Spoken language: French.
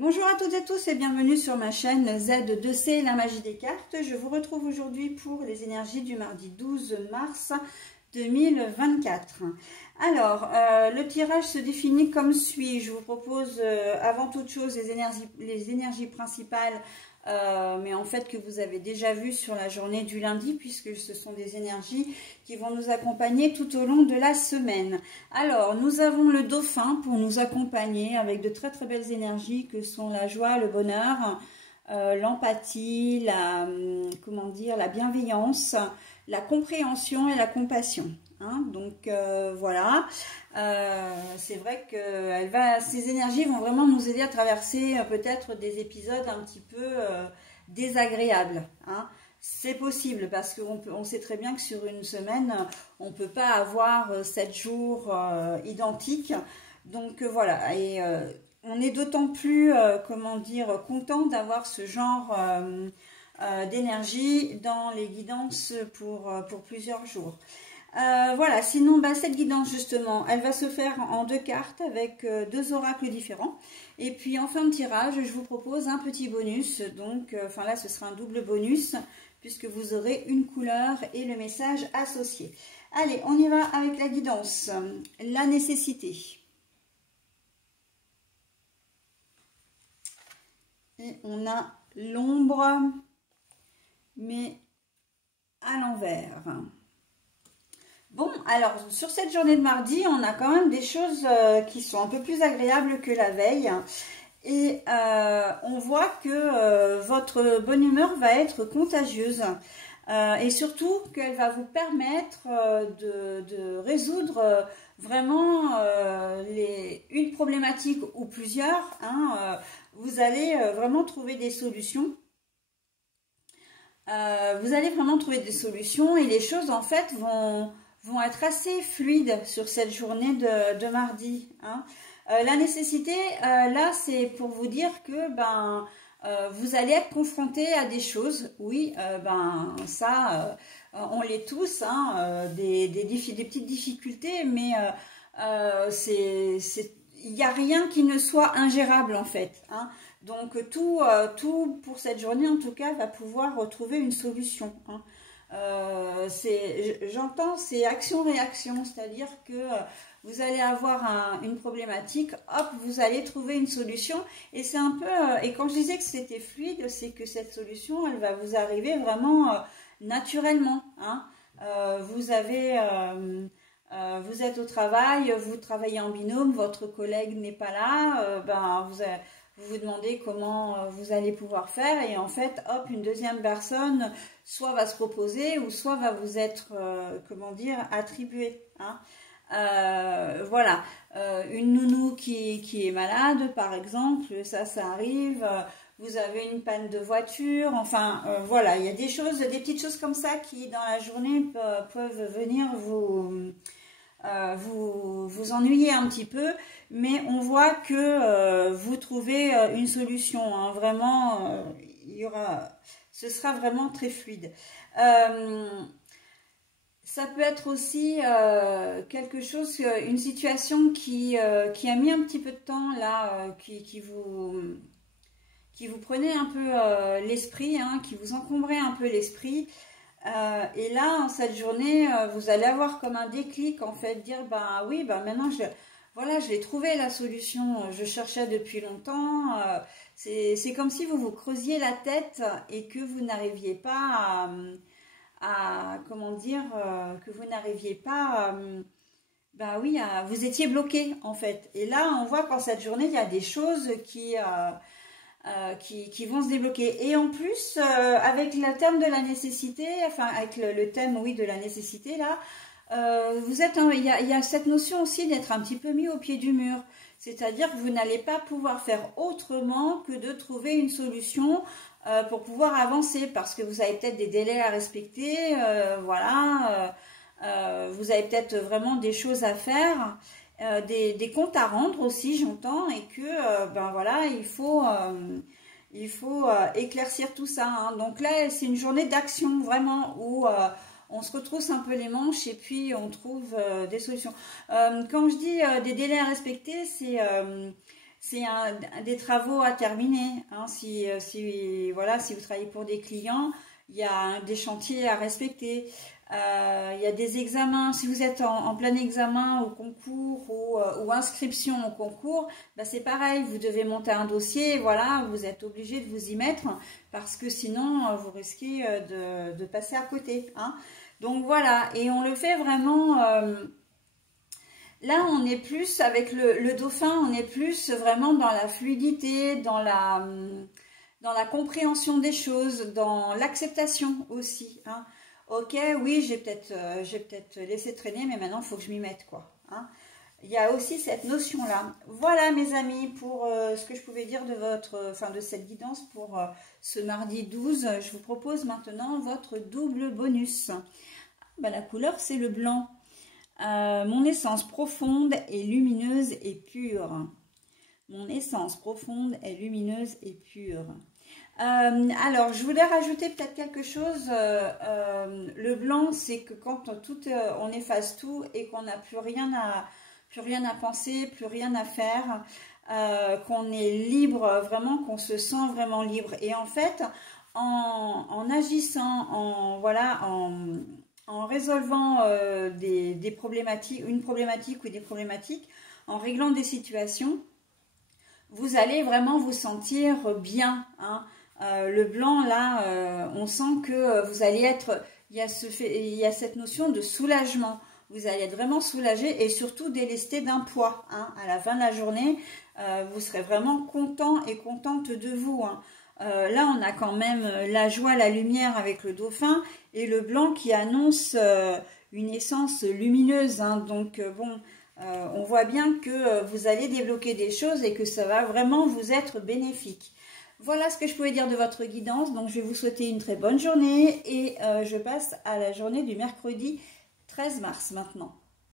Bonjour à toutes et tous et bienvenue sur ma chaîne Z2C, la magie des cartes. Je vous retrouve aujourd'hui pour les énergies du mardi 12 mars 2024. Alors, le tirage se définit comme suit. Je vous propose avant toute chose les énergies principales, mais en fait que vous avez déjà vu sur la journée du lundi, puisque ce sont des énergies qui vont nous accompagner tout au long de la semaine. Alors, nous avons le dauphin pour nous accompagner avec de très très belles énergies que sont la joie, le bonheur, l'empathie, la bienveillance, la compréhension et la compassion. Hein, donc voilà, c'est vrai que ces énergies vont vraiment nous aider à traverser peut-être des épisodes un petit peu désagréables. Hein. C'est possible parce qu'on sait très bien que sur une semaine, on ne peut pas avoir 7 jours identiques. Donc voilà, et on est d'autant plus, content d'avoir ce genre d'énergie dans les guidances pour plusieurs jours. Voilà, sinon cette guidance justement, elle va se faire en 2 cartes avec 2 oracles différents. Et puis en fin de tirage, je vous propose un petit bonus. Donc, là, ce sera un double bonus puisque vous aurez une couleur et le message associé. Allez, on y va avec la guidance. La nécessité. Et on a l'ombre, mais à l'envers. Bon, alors, sur cette journée de mardi, on a quand même des choses qui sont un peu plus agréables que la veille. Et on voit que votre bonne humeur va être contagieuse. Et surtout qu'elle va vous permettre de résoudre vraiment une problématique ou plusieurs. Hein, vous allez vraiment trouver des solutions. Vous allez vraiment trouver des solutions et les choses en fait vont être assez fluides sur cette journée de mardi. Hein. La nécessité, là, c'est pour vous dire que vous allez être confronté à des choses. Oui, on l'est tous, hein, des petites difficultés, mais il n'y a rien qui ne soit ingérable en fait. Hein. Donc tout pour cette journée en tout cas va pouvoir retrouver une solution. Hein. J'entends, c'est action-réaction, c'est-à-dire que vous allez avoir une problématique, hop, vous allez trouver une solution. Et c'est un peu, et quand je disais que c'était fluide, c'est que cette solution, elle va vous arriver vraiment naturellement. Hein. Vous êtes au travail, vous travaillez en binôme, votre collègue n'est pas là, vous demandez comment vous allez pouvoir faire et en fait, hop, une deuxième personne soit va se proposer ou soit va vous être, attribuée. Hein. Voilà, une nounou qui est malade, par exemple, ça arrive. Vous avez une panne de voiture, enfin, voilà, il y a des petites choses comme ça qui, dans la journée, peuvent venir vous ennuyer un petit peu, mais on voit que vous trouvez une solution. Hein, vraiment, ce sera vraiment très fluide. Ça peut être aussi quelque chose, une situation qui a mis un petit peu de temps là, qui vous prenait un peu l'esprit, hein, qui vous encombrait un peu l'esprit. Et là, en cette journée, vous allez avoir comme un déclic, en fait, dire, oui, maintenant, je vais trouver la solution, je cherchais depuis longtemps. C'est comme si vous creusiez la tête et que vous n'arriviez pas vous étiez bloqué, en fait. Et là, on voit qu'en cette journée, il y a des choses qui vont se débloquer. Et en plus, avec le thème de la nécessité, enfin avec le thème, oui, de la nécessité, là, il y a cette notion aussi d'être un petit peu mis au pied du mur. C'est-à-dire que vous n'allez pas pouvoir faire autrement que de trouver une solution pour pouvoir avancer, parce que vous avez peut-être des délais à respecter, vous avez peut-être vraiment des choses à faire. Des comptes à rendre aussi, j'entends, et que il faut éclaircir tout ça. Hein. Donc là, c'est une journée d'action vraiment où on se retrousse un peu les manches et puis on trouve des solutions. Quand je dis des délais à respecter, c'est des travaux à terminer. Hein. Voilà, si vous travaillez pour des clients, il y a des chantiers à respecter. Il y a des examens. Si vous êtes en plein examen au concours ou inscription au concours, bah c'est pareil, vous devez monter un dossier, voilà, vous êtes obligé de vous y mettre parce que sinon vous risquez de passer à côté. Hein. Donc voilà, et on le fait vraiment... Là, on est plus, avec le dauphin, on est plus vraiment dans la fluidité, dans la compréhension des choses, dans l'acceptation aussi. Hein. Ok, oui, j'ai peut-être laissé traîner, mais maintenant, il faut que je m'y mette, quoi. Hein. Il y a aussi cette notion-là. Voilà, mes amis, pour ce que je pouvais dire de cette guidance pour ce mardi 12. Je vous propose maintenant votre double bonus. Ben, la couleur, c'est le blanc. Mon essence profonde est lumineuse et pure. Mon essence profonde est lumineuse et pure. Alors, je voulais rajouter peut-être quelque chose. Le blanc, c'est que quand on efface tout et qu'on n'a plus rien à penser, plus rien à faire, qu'on est libre, vraiment, qu'on se sent vraiment libre. Et en fait, en agissant, en résolvant des problématiques, une problématique ou des problématiques, en réglant des situations, vous allez vraiment vous sentir bien. Hein. Le blanc, là, on sent que vous allez être... Il y a cette notion de soulagement. Vous allez être vraiment soulagé et surtout délesté d'un poids. Hein. À la fin de la journée, vous serez vraiment content et contente de vous. Hein. Là, on a quand même la joie, la lumière avec le dauphin et le blanc qui annonce une essence lumineuse. Hein. Donc, on voit bien que vous allez débloquer des choses et que ça va vraiment vous être bénéfique. Voilà ce que je pouvais dire de votre guidance. Donc, je vais vous souhaiter une très bonne journée et je passe à la journée du mercredi 13 mars maintenant.